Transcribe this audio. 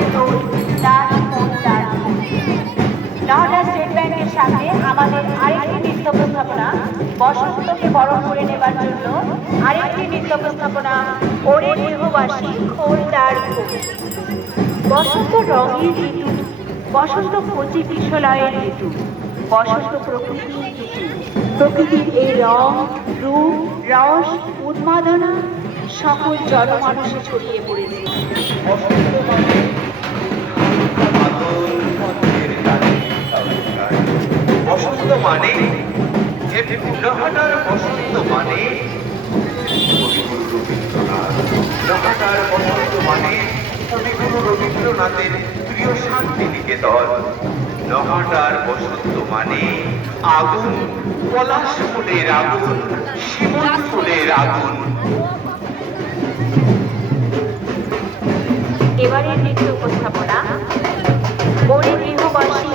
আমাদের দোল নাচ মন ডাক। নওদা স্টেট ব্যাংকের সাথে আমাদের আরেকটি নৃত্য উপস্থাপনা বসন্তকে বরণ করে নেবার জন্য আরেকটি নৃত্য উপস্থাপনা ওরে গৃহবাসী খোলদার খোল। বসন্ত রঙের ঋতু, বসন্ত কচি কিশলয়ের ঋতু, বসন্ত প্রকৃতির ঋতু। প্রকৃতির এই রং, রূপ, রস, উন্মাদনা সকল জনমানসে ছড়িয়ে পড়েছে। বসন্ত মানে বসন্ত মানে কবিগুরু রবীন্দ্রনাথ। নহাটার বসন্ত মানে কবিগুরু রবীন্দ্রনাথের প্রিয় শান্তিনিকেতন। নহাটার বসন্ত মানে আগুন, পলাশ ফুলের আগুন, শিমুল ফুলের আগুন। এবারের নৃত্য উপস্থাপনা ওরে গৃহবাসী